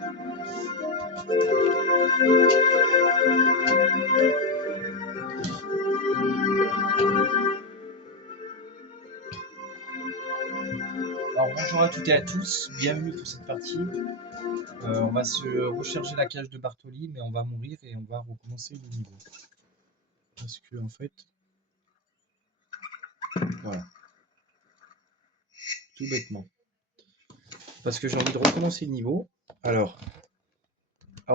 Alors bonjour à toutes et à tous, bienvenue pour cette partie. On va se recharger la cage de Bartoli, mais on va mourir et on va recommencer le niveau. Parce que en fait, voilà, tout bêtement. Parce que j'ai envie de recommencer le niveau. Alors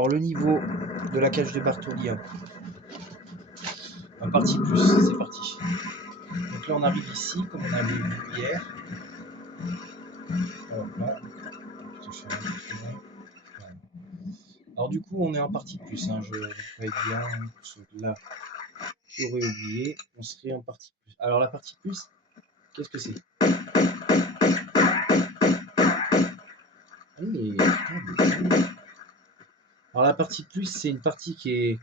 le niveau de la cage de Bartoli, hein. Un partie plus, c'est parti. Donc là on arrive ici, comme on avait vu hier. Alors là, putain, je suis un peu loin. Voilà. Alors du coup on est en partie plus, hein. Je préviens ceux-là qui auraient oublié, on serait en partie plus. Alors la partie plus, qu'est-ce que c'est? Allez, alors la partie plus, c'est une partie qui est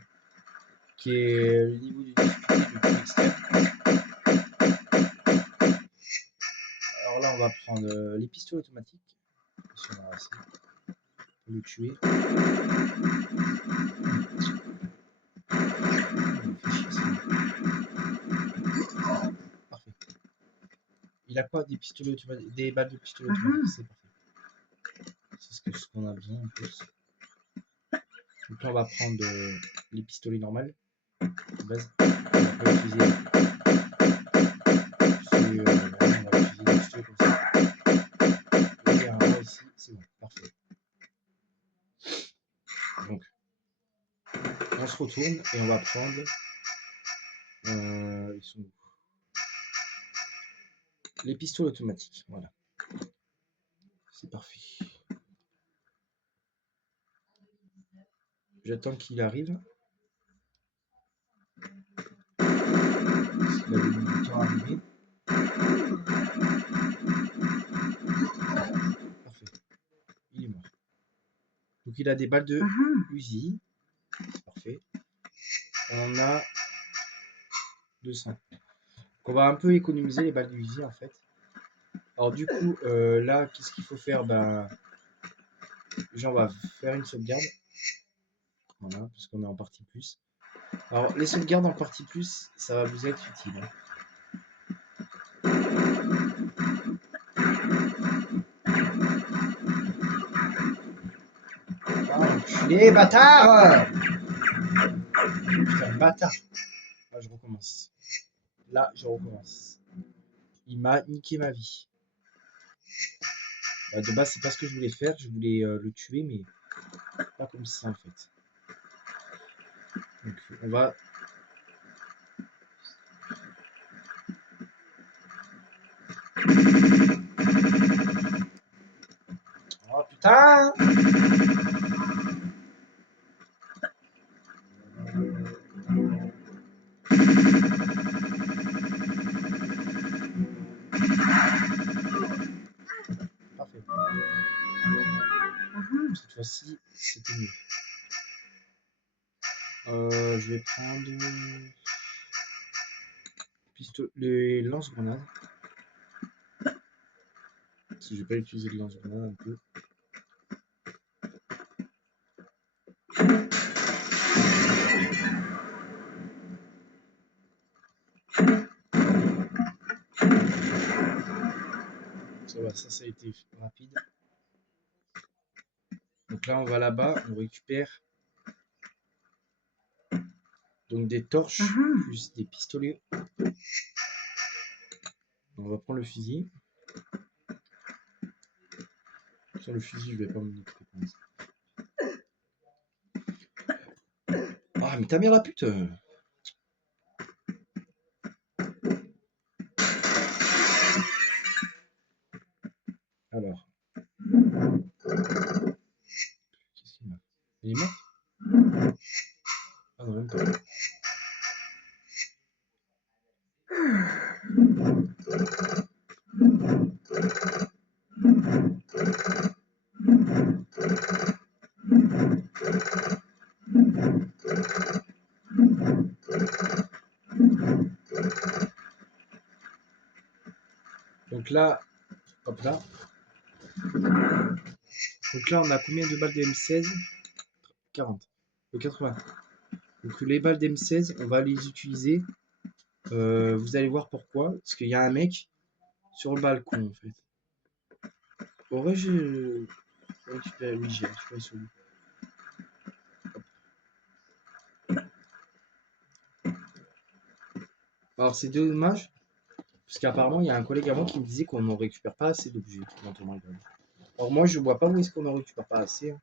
le niveau de difficulté le plus extrême. Alors là, on va prendre les pistolets automatiques. Si on a assez pour le tuer. Parfait. Il a quoi? Des pistolets automatiques, des balles de pistolet automatiques, c'est parfait. C'est ce qu'on a besoin en plus. Donc là, on va prendre les pistolets normaux. De base, on va pas utiliser. On va utiliser des pistolets comme ça. Et là ici, c'est bon, parfait. Donc, on se retourne et on va prendre. Ils sont où? Les pistolets automatiques, voilà. C'est parfait. J'attends qu'il arrive. S'il avait mis du temps à arriver. Parfait. Il est mort. Donc il a des balles de Uzi. C'est parfait. On a 200. Donc on va un peu économiser les balles de Uzi en fait. Alors du coup, là, qu'est-ce qu'il faut faire? Ben, déjà on va faire une sauvegarde. Voilà, parce qu'on est en partie plus. Alors les sauvegardes en partie plus, ça va vous être utile. Hein. Ah, enculé, bâtard! Putain, bâtard! Là, je recommence. Là, je recommence. Il m'a niqué ma vie. Bah, de base, c'est pas ce que je voulais faire. Je voulais le tuer, mais pas comme ça en fait. Donc, on va. Oh putain! Parfait. Cette fois-ci, c'était mieux. Je vais prendre les lance-grenades. Si je vais pas utiliser de lance-grenades un peu. Ça va, ça a été rapide. Donc là, on va là-bas, on récupère donc des torches plus des pistolets. On va prendre le fusil. Sur le fusil, je vais pas me occuper comme ça. Ah, mais ta mère la pute! Alors. Qu'est-ce qu'il m'a fait? Il est mort? Ah non, même pas. Donc là, hop là. Donc là, on a combien de balles de M16? 40. 80. Donc les balles d'M16, on va les utiliser. Vous allez voir pourquoi. Parce qu'il y a un mec sur le balcon, en fait. Aurais-je récupéré? Oui, j'ai récupéré sur lui. Alors c'est dommage. Parce qu'apparemment, il y a un collègue à moi qui me disait qu'on n'en récupère pas assez d'objets. Alors moi, je vois pas où est-ce qu'on en récupère pas assez. Hein.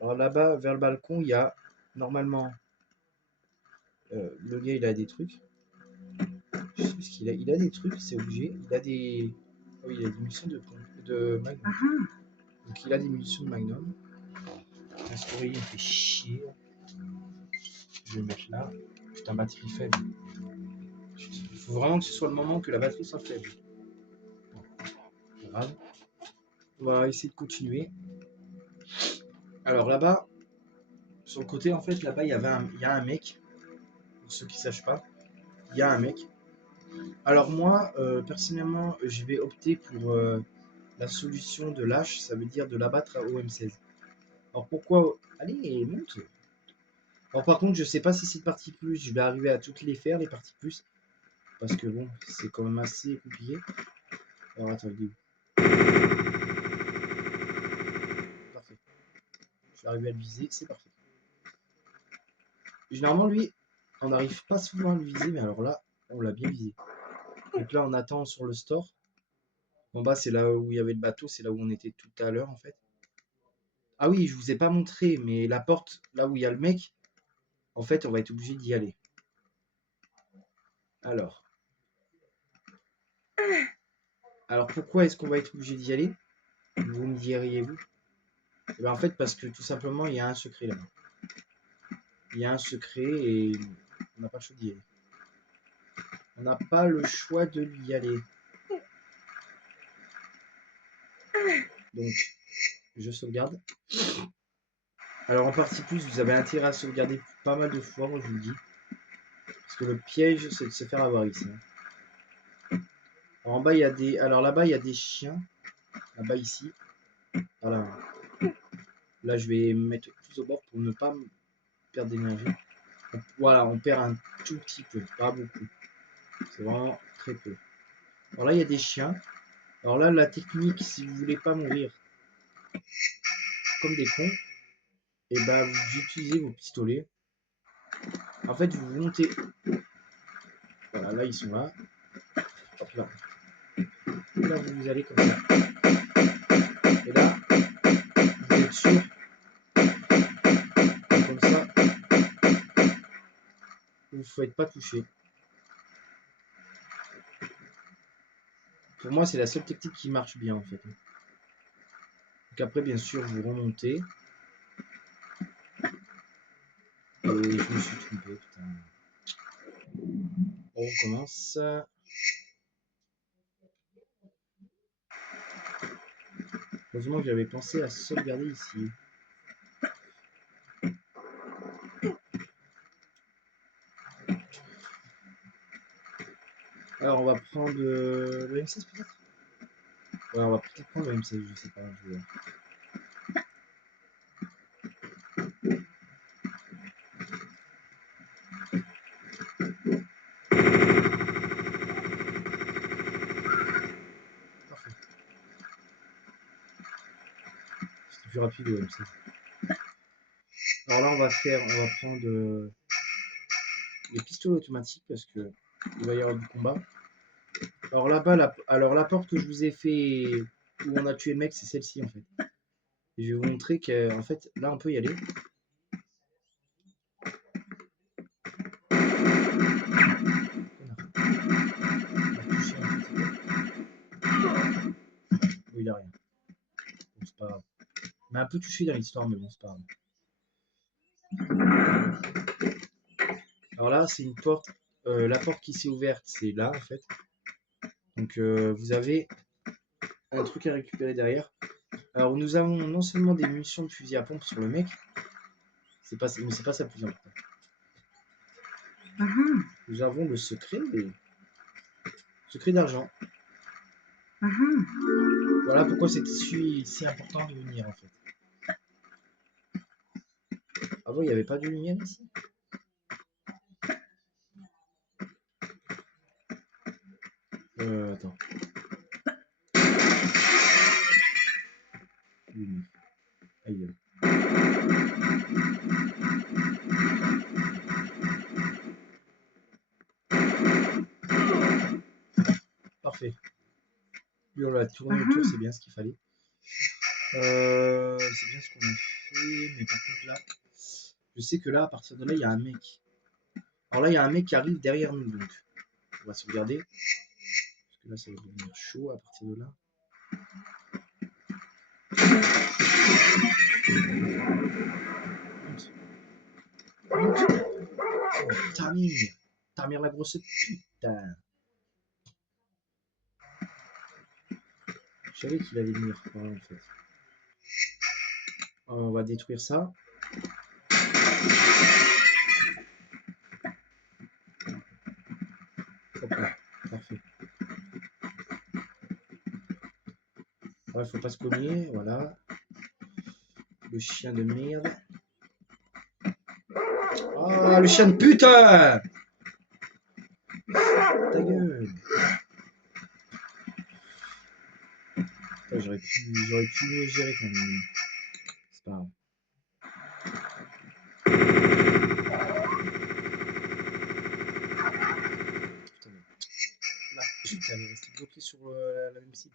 Alors là-bas, vers le balcon, il y a normalement... le gars, il a des trucs. Je sais ce qu'il a. Il a des trucs, c'est obligé. Il a des... Oh, il a des munitions de Magnum. Donc il a des munitions de Magnum. La souris, il me fait chier. Je vais le mettre là. Putain, batterie faible. Il faut vraiment que ce soit le moment que la batterie soit faible. Bon, pas grave. On va essayer de continuer. Alors là-bas, sur le côté, en fait, là-bas, il y a un mec. Pour ceux qui ne sachent pas, il y a un mec. Alors moi, personnellement, je vais opter pour la solution de lâche, ça veut dire de l'abattre au M16. Alors pourquoi... Allez, monte. Alors par contre, je sais pas si cette partie plus, je vais arriver à toutes les faire, les parties plus. Parce que bon, c'est quand même assez compliqué. Alors attends, il est où? Parfait. Je suis arrivé à le viser, c'est parfait. Généralement, lui, on n'arrive pas souvent à le viser, mais alors là, on l'a bien visé. Donc là, on attend sur le store. En bas, c'est là où il y avait le bateau, c'est là où on était tout à l'heure en fait. Ah oui, je vous ai pas montré, mais la porte, là où il y a le mec, en fait, on va être obligé d'y aller. Alors. Alors pourquoi est-ce qu'on va être obligé d'y aller? Vous me diriez-vous? Eh ben, en fait, parce que tout simplement, il y a un secret là-bas. Il y a un secret et on n'a pas le choix d'y aller. On n'a pas le choix de y aller. Donc, je sauvegarde. Alors en partie plus, vous avez intérêt à sauvegarder pas mal de fois, moi je vous le dis. Parce que le piège, c'est de se faire avoir ici. Alors, en bas, il y a des... Alors là-bas, il y a des chiens. Là-bas, ici. Voilà. Là, je vais me mettre plus au bord pour ne pas perdre d'énergie. Voilà, on perd un tout petit peu, pas beaucoup. C'est vraiment très peu. Alors là, il y a des chiens. Alors là, la technique, si vous voulez pas mourir comme des cons, et ben vous utilisez vos pistolets. En fait, vous montez. Voilà, là, ils sont là. Hop là. Et là, vous allez comme ça. Et là, vous êtes sûr. Comme ça, vous ne faites pas toucher. Pour moi, c'est la seule technique qui marche bien, en fait. Donc après, bien sûr, vous remontez. Et je me suis trompé, putain. On recommence. Heureusement que j'avais pensé à sauvegarder ici. Alors, on va prendre le M16 peut-être. Ouais, on va peut-être prendre le M16, je sais pas. Je vais... Parfait. C'était plus rapide le M16. Alors là, on va prendre les pistolets automatiques parce que il va y avoir du combat. Alors là-bas, alors la porte que je vous ai fait où on a tué le mec, c'est celle-ci en fait. Et je vais vous montrer qu'en fait, là, on peut y aller. Oh, il a rien. Bon, c'est pas grave. Il m'a un peu touché dans l'histoire, mais bon, c'est pas grave. Alors là, c'est une porte. La porte qui s'est ouverte, c'est là en fait. Donc vous avez un truc à récupérer derrière. Alors nous avons non seulement des munitions de fusil à pompe sur le mec, mais c'est pas ça le plus important. Nous avons le secret d'argent. Voilà pourquoi c'est si important de venir en fait. Avant, il n'y avait pas de lumière ici. Attends. Aïe. Parfait. Lui, on l'a tourné autour, c'est bien ce qu'il fallait. C'est bien ce qu'on a fait, mais par contre là, je sais que là, à partir de là, il y a un mec. Alors là, il y a un mec qui arrive derrière nous, donc on va sauvegarder. Parce que là, ça va devenir chaud à partir de là. Oh, Tamir, Tamir la grosse putain. Je savais qu'il allait venir par là en fait. On va détruire ça. Hop là, parfait. Ouais, faut pas se cogner, voilà. Le chien de merde. Ah, le chien de putain! Ta gueule! J'aurais pu mieux gérer quand même. C'est pas grave. Putain, elle est restée bloquée sur la même cible.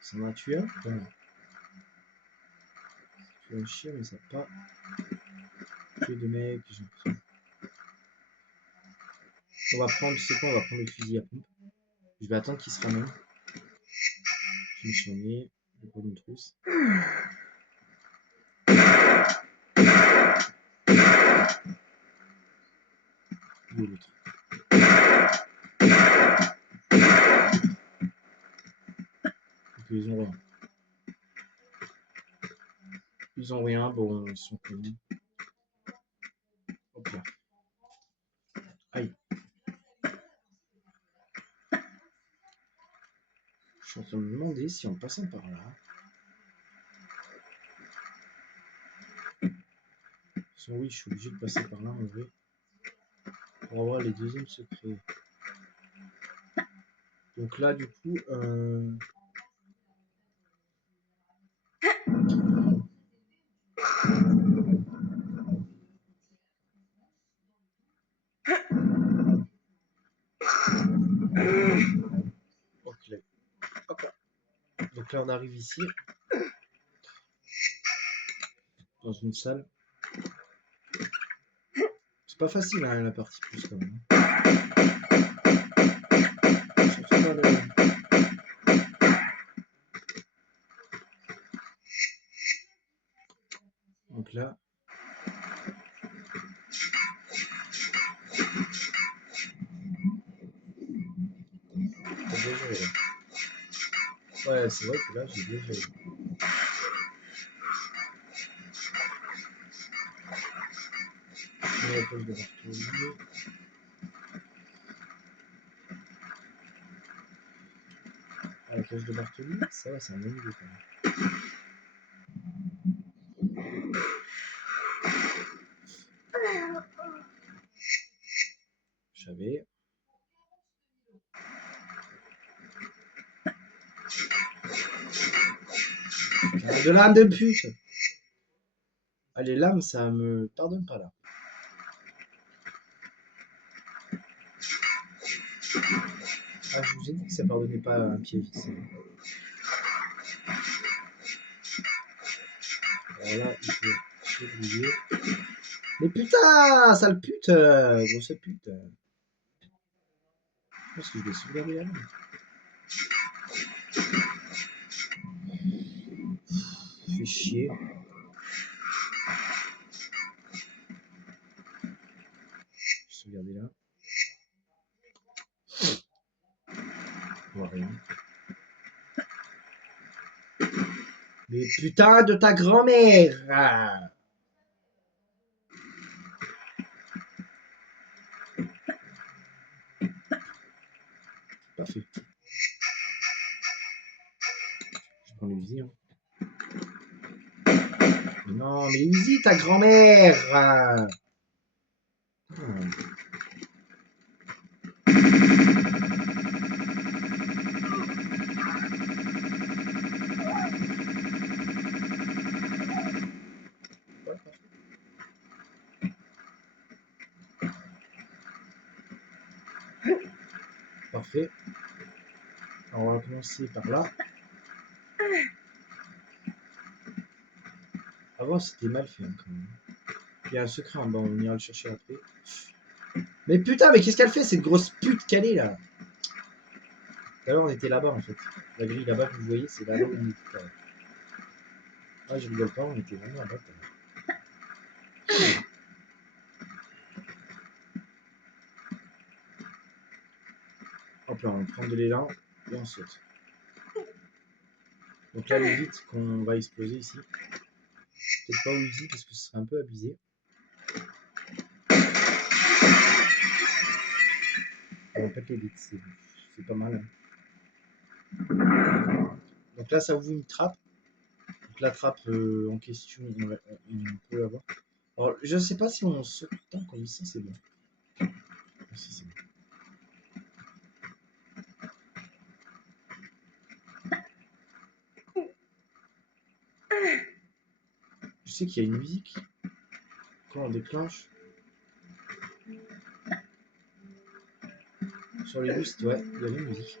Ça m'a tué un? Bon. Tué un chien, mais ça n'a pas tué de mec. On va prendre, tu sais quoi, on va prendre le fusil à pompe. Je vais attendre qu'il se ramène. Je vais me soigner. Je vais prendre une trousse. Où est l'autre? Donc ils ont rien. Ils ont rien, bon, ils sont connus. Hop là. Aïe. Je suis en train de me demander si en passant par là. Oui, je suis obligé de passer par là en vrai. Pour avoir les deuxièmes secrets. Donc là, du coup, ok. Hop là. Donc là, on arrive ici, dans une salle. C'est pas facile, hein, la partie plus quand même. Surtout pas le... Donc là, j'ai bien géré là. Ouais, c'est vrai que là, j'ai bien géré. La cage de Bartholomew. Ah, la cage de Bartholomew, ça va, c'est un bon niveau quand même. Je savais. De l'âme de pute! Ah, les lames, ça me pardonne pas là. Ah, je vous ai dit que ça pardonnait pas un pied fixé. Alors là, il faut oublier. Mais putain, sale pute, grosse pute. Je pense que je vais sauvegarder la lame. Fais chier. Je vais sauvegarder là. Je vois rien. Mais putain de ta grand-mère! Parfait. Je prends l'Uzi. Hein. Non, mais Uzi, ta grand-mère! Parfait. Alors, on va commencer par là. Avant, c'était mal fait, hein, quand même. Il y a un secret en bas, on ira le chercher après. Mais putain, mais qu'est-ce qu'elle fait, cette grosse pute calée, là? Tout à l'heure, on était là-bas, en fait. La grille là-bas que vous voyez, c'est là-bas où on était tout à l'heure. Ah, je rigole pas, on était vraiment là-bas tout à l'heure. Hop là, on prend de l'élan et on saute. Donc là, allez vite qu'on va exploser ici. Peut-être pas au Uzi parce que ce serait un peu abusé. On va péter vite, c'est pas mal. Hein. Donc là, ça ouvre une trappe. Donc la trappe en question, on peut l'avoir. Alors, je sais pas si on saute tant comme ça, c'est bon. Si, c'est bon. Je sais qu'il y a une musique quand on déclenche. Sur les lustres, ouais, il y avait une musique.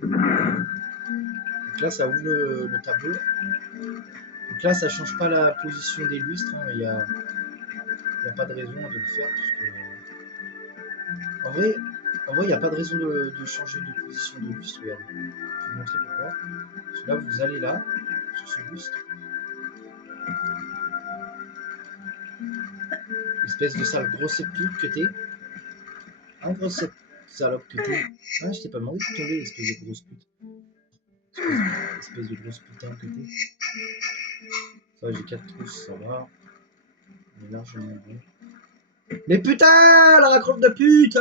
Donc là, ça ouvre le tableau. Donc là, ça change pas la position des lustres. Hein. Il n'y a pas de raison de le faire. Parce que... En vrai, il n'y a pas de raison de changer de position de lustre. Regardez. Je vais vous montrer pourquoi. Parce que là, vous allez là, sur ce lustre. Espèce de sale grosse pute que t'es. Un grosse salope que t'es. Ah, je t'ai pas demandé de tomber, espèce de grosse pute. Espèce de grosse putain que t'es. Ça, j'ai 4 trousses, ça va. On est largement bon. Mais putain, la raccroche de pute!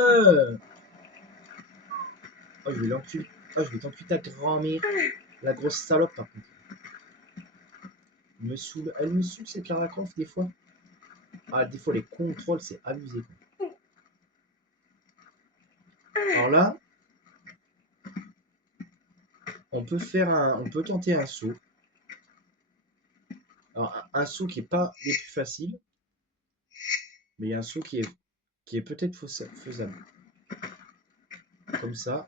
Oh, je vais l'enculer. Oh, je vais t'enculer ta grand-mère. La grosse salope, par contre. Elle me saoule, cette Lara Croft, des fois. Ah, des fois, les contrôles, c'est abusé. Alors là, on peut tenter un saut. Alors, un saut qui est pas les plus faciles, mais il y a un saut qui est peut-être faisable. Comme ça.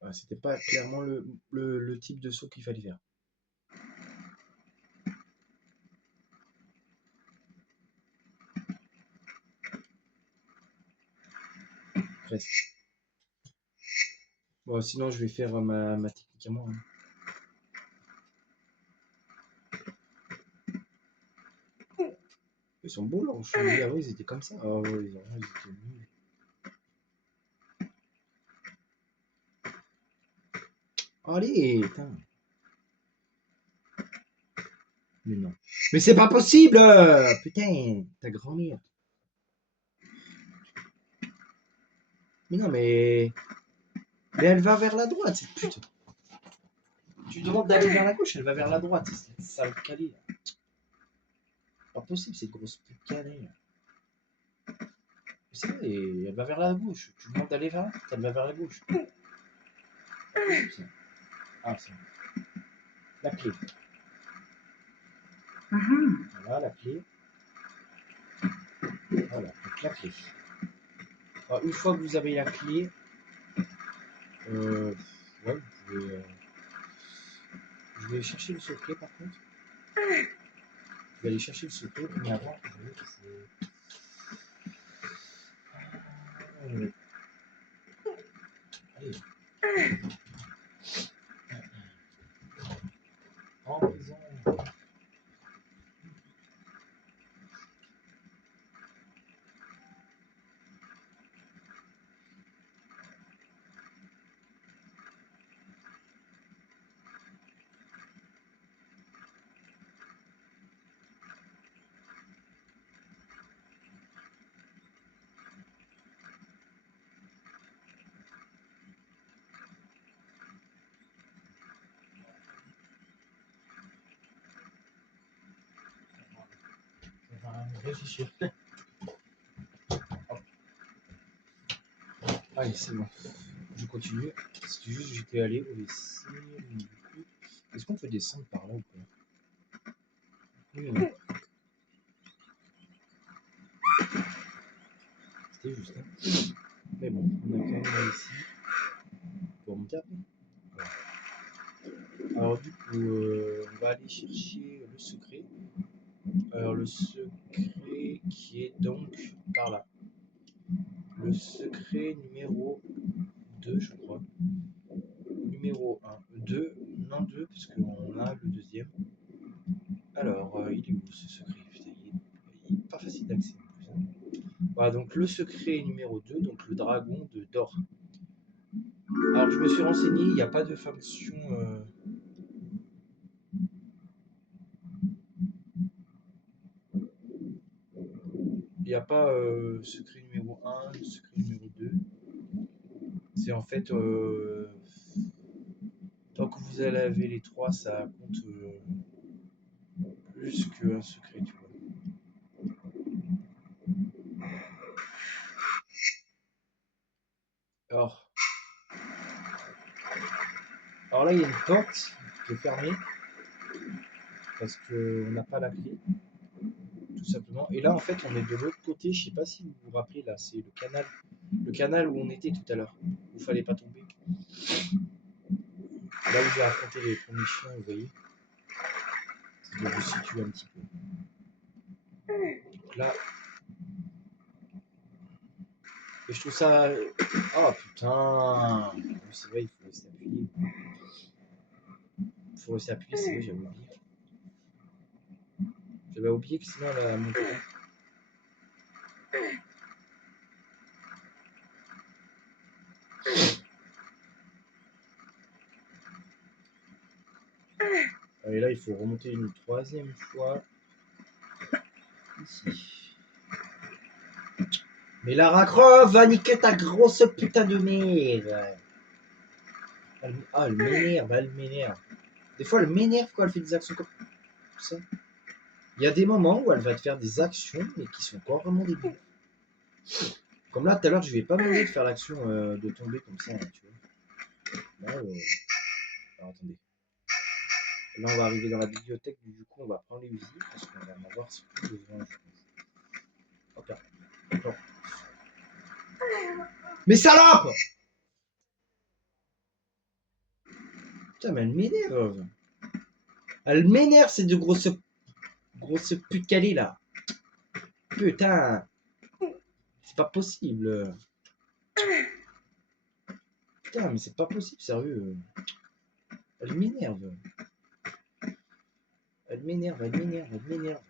Voilà, c'était pas clairement le type de saut qu'il fallait faire. Presque. Bon, sinon, je vais faire ma technique à moi. Hein. Ils sont beaux, là. Avant, ils étaient comme ça. Oh, ouais, ils étaient nuls. Allez, putain. Mais non. Mais c'est pas possible! Putain, ta grand-mère. Mais non, mais elle va vers la droite, cette pute. Tu demandes d'aller vers la gauche, elle va vers la droite. C'est sale calée. Pas possible, cette grosse pute calée. C'est vrai, elle va vers la gauche. Tu demandes d'aller vers la droite, elle va vers la gauche. Pas possible, ça. Ah, c'est la clé. Voilà, la clé. Voilà, donc la clé. Alors, une fois que vous avez la clé, ouais, vous pouvez. Je vais chercher le secret par contre. Je vais aller chercher le secret, mais avant, je vais que c'est. Allez. En prison. réfléchir. Allez, c'est bon. Je continue. C'est juste j'étais allé au WC. Est-ce qu'on peut descendre par là ou pas? Oui, non. C'était juste. Hein. Mais bon, on a quand même là ici. Pour monter après. Voilà. Alors du coup, on va aller chercher le secret. Alors le secret qui est donc par là. Le secret numéro 2, je crois. Numéro 1. 2, non 2, parce qu'on a le deuxième. Alors, il est où ce secret? Putain, il est pas facile d'accès. Voilà, donc le secret numéro 2, donc le dragon de d'or. Alors je me suis renseigné, il n'y a pas de fonction... Il n'y a pas secret numéro 1, secret numéro 2. C'est en fait... tant que vous allez laver les 3, ça compte plus qu'un secret, tu vois. Alors là, il y a une porte qui est fermée parce qu'on n'a pas la clé, tout simplement. Et là, en fait, on est de l'autre côté. Je sais pas si vous vous rappelez, là, c'est le canal où on était tout à l'heure, où il fallait pas tomber. Là où j'ai affronté les premiers chiens, vous voyez. C'est de vous situer un petit peu. Donc là, et je trouve ça. Oh putain! C'est vrai, il faut rester appuyé. Il faut rester appuyé, c'est vrai, j'avais oublié. J'avais oublié que sinon la montée. Et là, il faut remonter une troisième fois. Ici. Mais Lara Croft va niquer ta grosse putain de merde. Elle m'énerve, elle m'énerve. Des fois, elle m'énerve quand elle fait des actions comme ça. Il y a des moments où elle va te faire des actions, mais qui sont pas vraiment débiles. Comme là, tout à l'heure, je lui ai pas demandé de faire l'action de tomber comme ça, tu vois. Là, alors, attendez. Là, on va arriver dans la bibliothèque, du coup, on va prendre les visites, parce qu'on va en avoir plus besoin, je pense. Ok. Bon. Mais salope! Putain, mais elle m'énerve. Elle m'énerve, ces deux grosses putes calées, là. Putain. C'est pas possible. Putain, mais c'est pas possible, sérieux. Elle m'énerve. Elle m'énerve, elle m'énerve, elle m'énerve.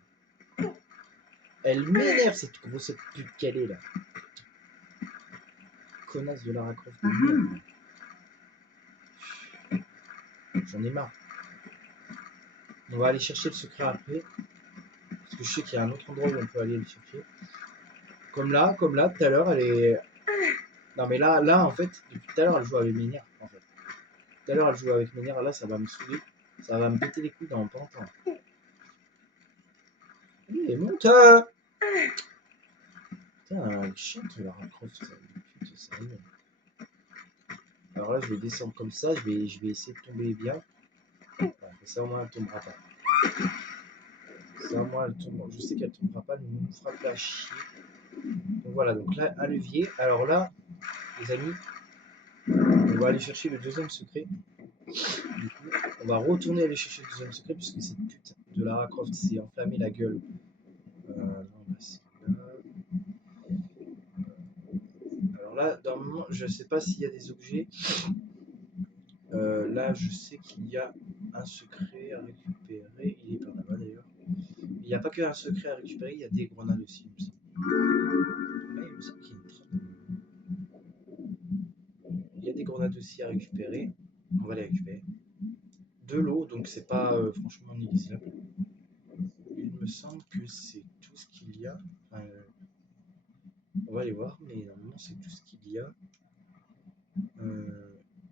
Elle m'énerve, cette grosse pute calée, là. Connasse de Lara Croft. J'en ai marre. On va aller chercher le secret après. Parce que je sais qu'il y a un autre endroit où on peut aller le chercher. Comme là, tout à l'heure, elle est... Non, mais là, en fait, depuis tout à l'heure, elle joue avec Ménir, en fait. Tout à l'heure, elle joue avec Ménir, là, ça va me saouler. Ça va me péter les couilles dans pas longtemps. Allez, monte! Putain, elle chante, Lara Croft, putain, sérieux. Alors là, je vais descendre comme ça, je vais essayer de tomber bien. Voilà, ça, au moins, elle tombera pas. Ça, au moins, elle tombe. Je sais qu'elle tombera pas, mais nous fera pas chier. Donc voilà, donc là, un levier. Alors là, les amis, on va aller chercher le deuxième secret. Du coup, on va retourner aller chercher le deuxième secret, puisque cette pute de Lara Croft s'est enflammée la gueule. Non, bah, c'est là. Alors là, normalement, je sais pas s'il y a des objets. Là, je sais qu'il y a un secret à récupérer. Il est par là-bas d'ailleurs. Il n'y a pas qu'un secret à récupérer, il y a des grenades aussi, il me semble. Là, il me semble qu'il y a une trappe. Il y a des grenades aussi à récupérer. On va les récupérer. De l'eau, donc c'est pas franchement négligeable. Il me semble que c'est tout ce qu'il y a. Enfin, on va aller voir, mais normalement c'est tout ce qu'il y a.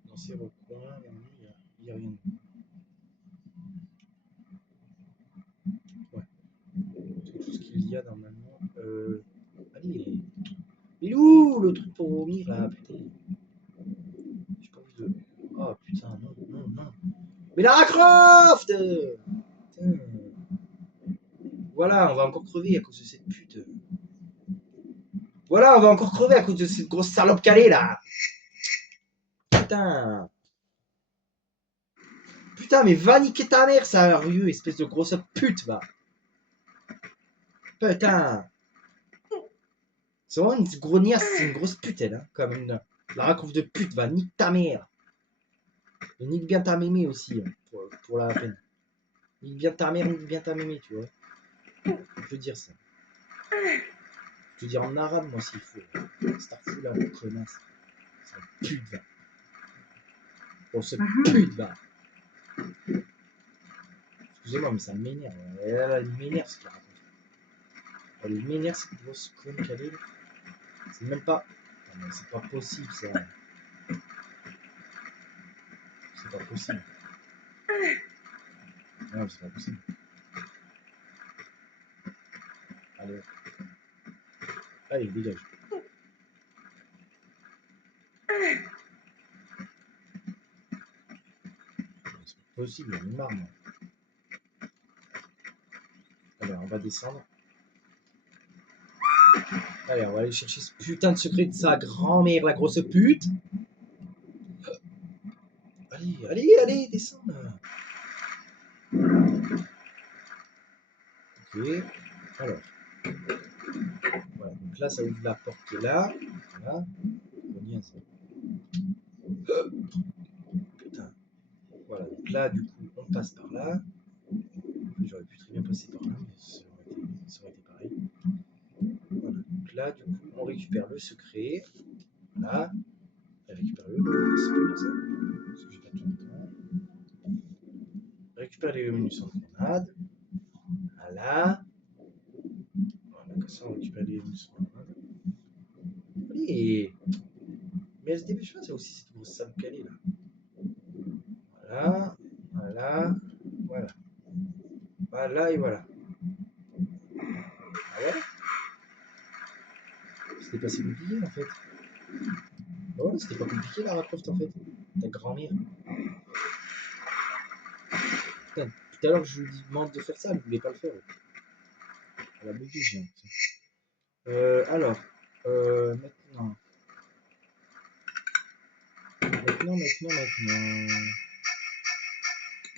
Dans ces recoins, il n'y a rien. Ouais. C'est tout ce qu'il y dégâts normalement. Allez. Il est où le truc pour vomir là, putain. J'ai pas envie de. Oh putain, non, non, non. Mais Lara Croft. Putain. Voilà, on va encore crever à cause de cette pute. Voilà, on va encore crever à cause de cette grosse salope calée là. Putain. Putain, mais va niquer ta mère, ça, Ryu, espèce de grosse pute, va. Putain. C'est vraiment une grognasse, c'est une grosse pute, elle, hein, comme une Lara Croft de pute, va, nique ta mère. Et nique bien ta mémé aussi, hein, pour la peine. Nique bien ta mère, nique bien ta mémé, tu vois. Je peux dire ça. Je peux dire en arabe, moi, s'il faut. Starfou, là, connasse. C'est une pute, va. Grosse pute, va. Excusez-moi, mais ça m'énerve. Elle m'énerve, ce qu'elle raconte. Elle m'énerve, cette grosse conne qu'elle est. C'est même pas. Non, c'est pas possible, ça. C'est pas possible. Non, c'est pas possible. Allez. Allez, dégage. C'est pas possible, j'en ai marre, moi. Allez, on va descendre. Allez, on va aller chercher ce putain de secret de sa grand-mère, la grosse pute. Allez, allez, allez, descends là. Ok. Alors. Voilà, donc là, ça ouvre la porte qui est là. Voilà. Putain. Voilà, donc là, du coup, on passe par là. J'aurais pu très bien passer par là, mais ça aurait été pareil. Voilà, donc là, du coup, on récupère le secret. Voilà. On récupère le split. Parce que j'ai pas tout le temps. On récupère les munitions de grenade. Voilà. Voilà, comme ça, on récupère les munitions de grenade. Allez. Mais elle se dépêche pas, c'est aussi cette grosse salle calée là. Voilà. Voilà. Voilà. Voilà et voilà. Ah ouais? C'était pas si compliqué en fait. Ah ouais, c'était pas compliqué Lara Croft en fait. Ta grand-mère. Putain, tout à l'heure je lui demande de faire ça, elle voulait pas le faire. Elle a bugué, j'ai l'impression. Alors, maintenant. Maintenant.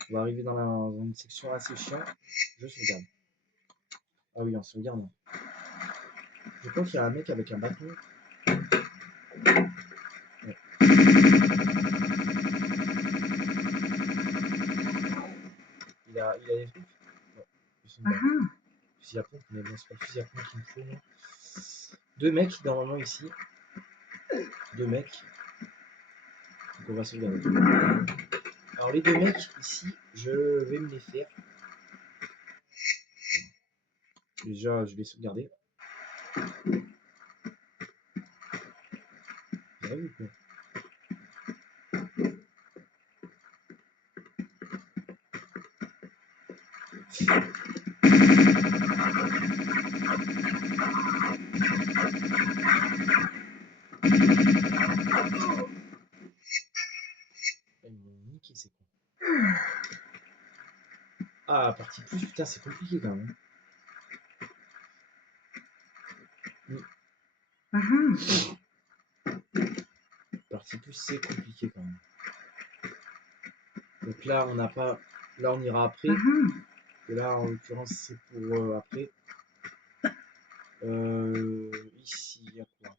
On va arriver dans une section assez chiante. Je sauvegarde. Ah oui, on sauvegarde. Je crois qu'il y a un mec avec un bâton. Ouais. Il a des trucs. Ouais. Fusil à pompe, mais bon, c'est pas le fusil à pompe qu'il me faut. Non. Deux mecs normalement ici. Deux mecs. Donc on va sauvegarder. Alors les deux mecs ici, je vais me les faire. Déjà, je vais sauvegarder. Vous avez vu quoi? Ils m'ont niqué, c'est con. Ah, partie plus, putain, c'est compliqué quand même. Partie plus, c'est compliqué quand même. Donc là, on n'a pas. Là, on ira après. Et là, en l'occurrence, c'est pour après. Ici, il y a quoi?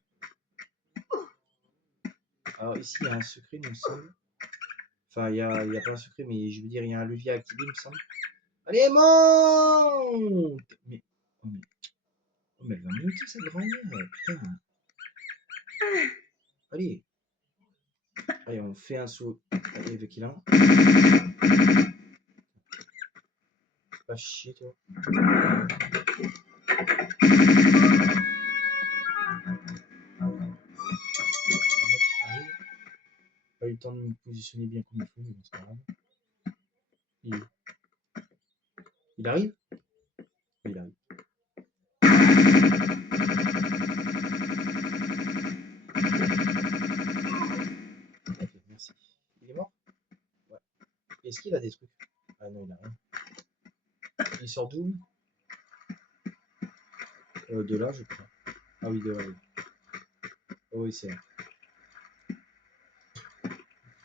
Alors, ici, il y a un secret, il me semble. Enfin, il y a pas un secret, mais je veux dire, il y a un levier à activer, il me semble. Allez, monte! Mais. Oh, mais elle va monter, cette grand-mère, putain. Allez. Allez, on fait un saut. Allez, avec il a. Pas chier, toi. Pas eu le temps de me positionner bien comme il faut, mais bon, c'est pas grave. Il arrive? Il arrive. Ok, merci. Il est mort? Ouais. Est-ce qu'il a des trucs? Ah non, il a rien. Il sort d'où? De là, je crois. Ah oui, de là, oui. Oh, oui, c'est là.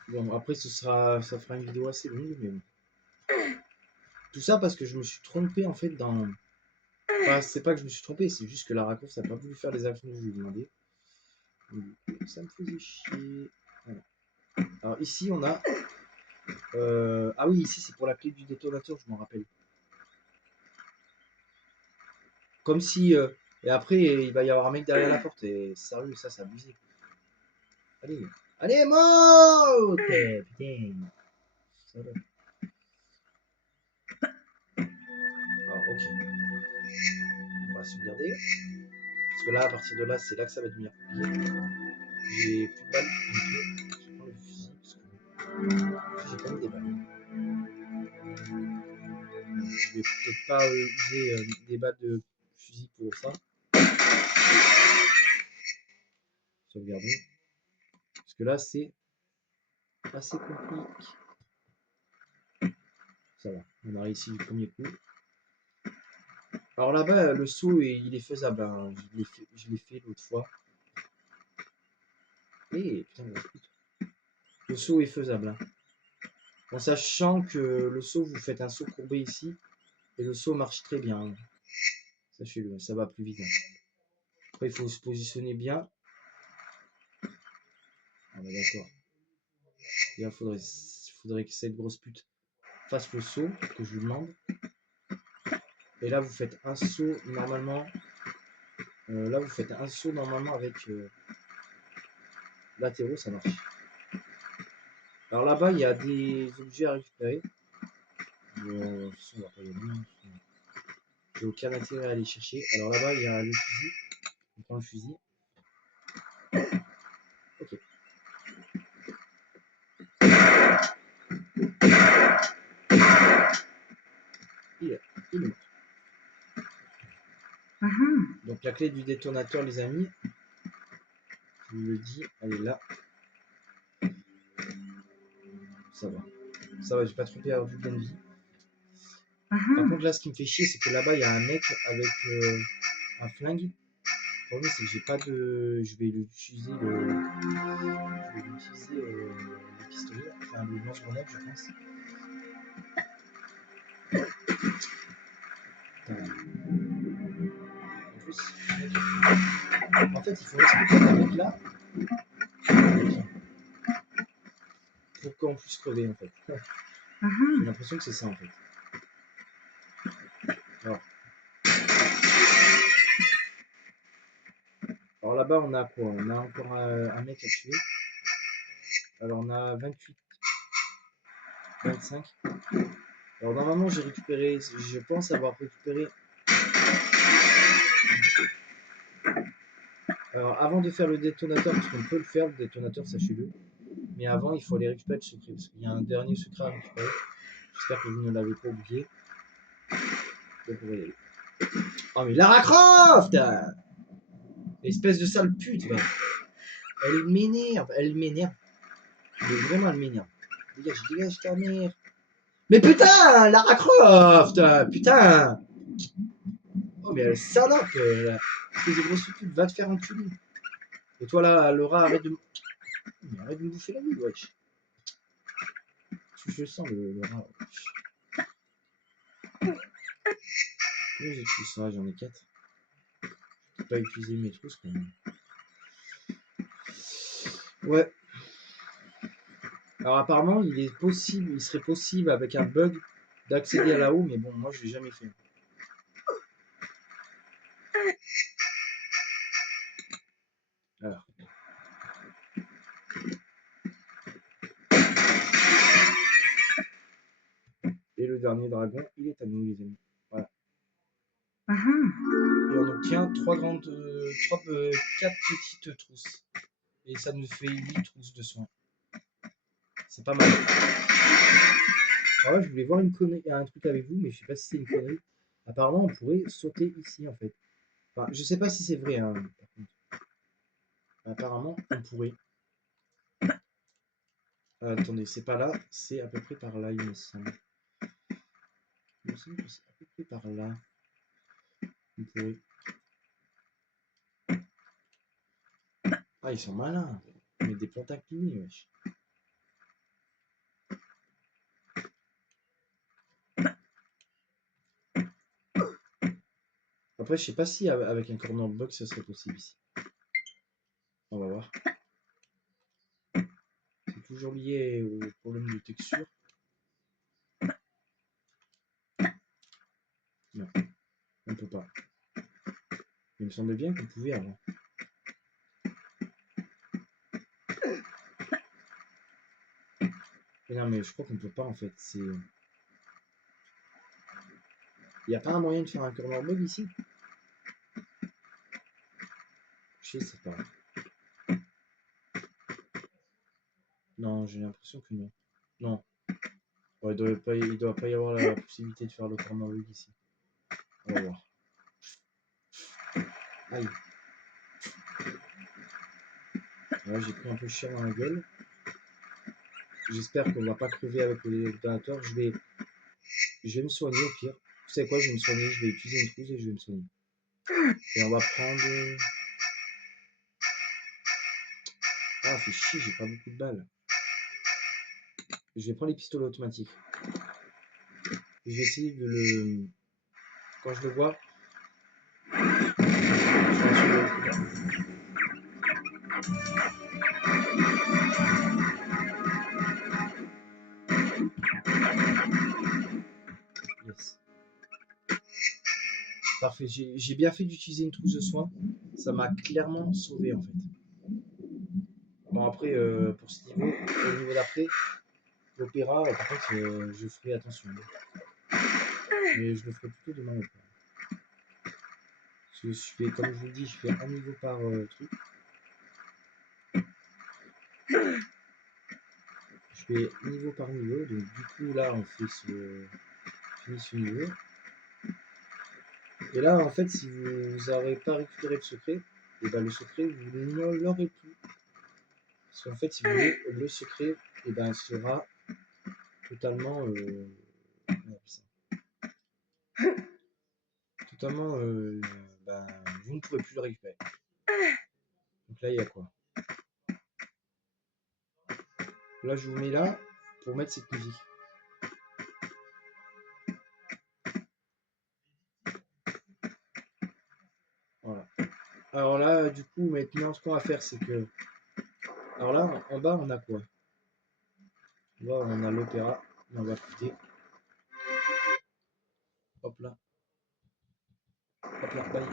Bon, après, ça fera une vidéo assez longue, mais bon. Tout ça parce que je me suis trompé, en fait, dans... Enfin, c'est pas que je me suis trompé, c'est juste que la raccourci n'a pas voulu faire les actions que je lui ai demandé. Ça me faisait chier. Voilà. Alors ici, on a... Ah oui, ici, c'est pour la clé du détonateur, je m'en rappelle. Comme si... Et après, il va y avoir un mec derrière la porte. Et sérieux, ça, c'est abusé. Allez. Allez, monte! Putain. Ça va. Alors, ok. On va sauvegarder. Parce que là, à partir de là, c'est là que ça va devenir compliqué. J'ai plus de balles. Donc, je prends le fusil. Parce que j'ai pas mis des balles. Je vais peut-être pas user des balles de fusil pour ça. Sauvegarder. Parce que là, c'est assez compliqué. Ça va, on a réussi du premier coup. Alors là-bas, le saut, il est faisable. Hein. Je l'ai fait l'autre fois. Et putain, le saut est faisable. Hein. En sachant que le saut, vous faites un saut courbé ici. Et le saut marche très bien. Hein. Sachez-le, ça va plus vite. Hein. Après, il faut se positionner bien. Ah bah d'accord. Il faudrait que cette grosse pute fasse le saut que je lui demande. Et là, vous faites un saut normalement. Là, vous faites un saut normalement avec latéraux, ça marche. Alors là-bas, il y a des objets à récupérer. On va pas y aller. J'ai aucun intérêt à aller chercher. Alors là-bas, il y a le fusil. On prend le fusil. Ok. Il est mort. Donc la clé du détonateur, les amis, je vous le dis, elle est là. Ça va. Ça va, j'ai pas trompé à vue pleine vie. Par contre, là, ce qui me fait chier, c'est que là-bas, il y a un mec avec un flingue. Le problème, c'est que j'ai pas de. Je vais l'utiliser le pistolet, enfin le lance-grenade, je pense. En fait, il faut expliquer à mec là pour qu'on puisse crever en fait. J'ai l'impression que c'est ça en fait. Alors là-bas, on a quoi? On a encore un mec à tuer. Alors on a 28, 25. Alors normalement, j'ai récupéré, je pense avoir récupéré. Alors avant de faire le détonateur, parce qu'on peut le faire, le détonateur, sachez-le. Mais avant, il faut aller récupérer le secret, parce qu'il y a un dernier secret à récupérer. J'espère que vous ne l'avez pas oublié. Donc on va y aller. Oh mais Lara Croft! Espèce de sale pute, va. Elle m'énerve, Mais vraiment, elle m'énerve. Dégage ta mère. Mais putain, Lara Croft! Putain! Oh mais elle est salope, là. Espèce de grosse pute, va te faire enculer. Et toi là, Laura, arrête de me bouffer la gueule, wesh. Je sens le rat. Comment j'utilise ça? J'en ai 4. Je peux pas utiliser mes trousses quand même. Ouais. Alors apparemment, il serait possible avec un bug d'accéder à là-haut, mais bon, moi je l'ai jamais fait. Alors. Et le dernier dragon, il est à nous, les amis. Voilà. Et on obtient 4 petites trousses. Et ça nous fait 8 trousses de soins. C'est pas mal. Alors là, je voulais voir un truc avec vous, mais je sais pas si c'est une connerie. Apparemment, on pourrait sauter ici, en fait. Enfin, je sais pas si c'est vrai, hein, par contre. Apparemment, on pourrait. Attendez, c'est pas là, c'est à peu près par là, il me semble. Il me semble que c'est à peu près par là. On pourrait. Ah, ils sont malins. Mais des plantes inclinées, wesh. Après, je sais pas si avec un corner box, ça serait possible ici. On va voir. C'est toujours lié au problème de texture. Non, on peut pas. Il me semblait bien qu'on pouvait avant. Mais non, mais je crois qu'on peut pas en fait. C'est. Il n'y a pas un moyen de faire un corner box ici? Je sais pas. Non, j'ai l'impression que non. Non. Ouais, il doit pas y avoir la possibilité de faire le corner box ici. On va voir. Aïe. Là, j'ai pris un peu cher dans la gueule. J'espère qu'on va pas crever avec l'ordinateur. Je vais me soigner au pire. Vous savez quoi, je vais me soigner. Je vais utiliser une trousse et je vais me soigner. Et on va prendre. Ah, fait chier, j'ai pas beaucoup de balles. Je vais prendre les pistolets automatiques. Je vais essayer de le. Quand je le vois. Je vais essayer de le. Yes. Parfait, j'ai bien fait d'utiliser une trousse de soins. Ça m'a clairement sauvé en fait. Bon, après, pour ce niveau, au niveau d'après, l'opéra, par contre, je ferai attention. Mais je le ferai plutôt demain l'opéra. Parce que je fais, comme je vous le dis, je fais un niveau par truc. Je fais niveau par niveau. Donc, du coup, là, on fait finit ce niveau. Et là, en fait, si vous n'avez pas récupéré le secret, et ben le secret, vous ne l'aurez plus. Parce qu'en fait, si vous voulez, le secret, et ben, sera totalement. Totalement. Ben, vous ne pourrez plus le récupérer. Donc là, il y a quoi? Là, je vous mets là pour mettre cette musique. Voilà. Alors là, du coup, maintenant, ce qu'on va faire, c'est que. Alors là, en bas, on a quoi? Là, on a l'opéra. On va écouter. Hop là. Hop là, bye.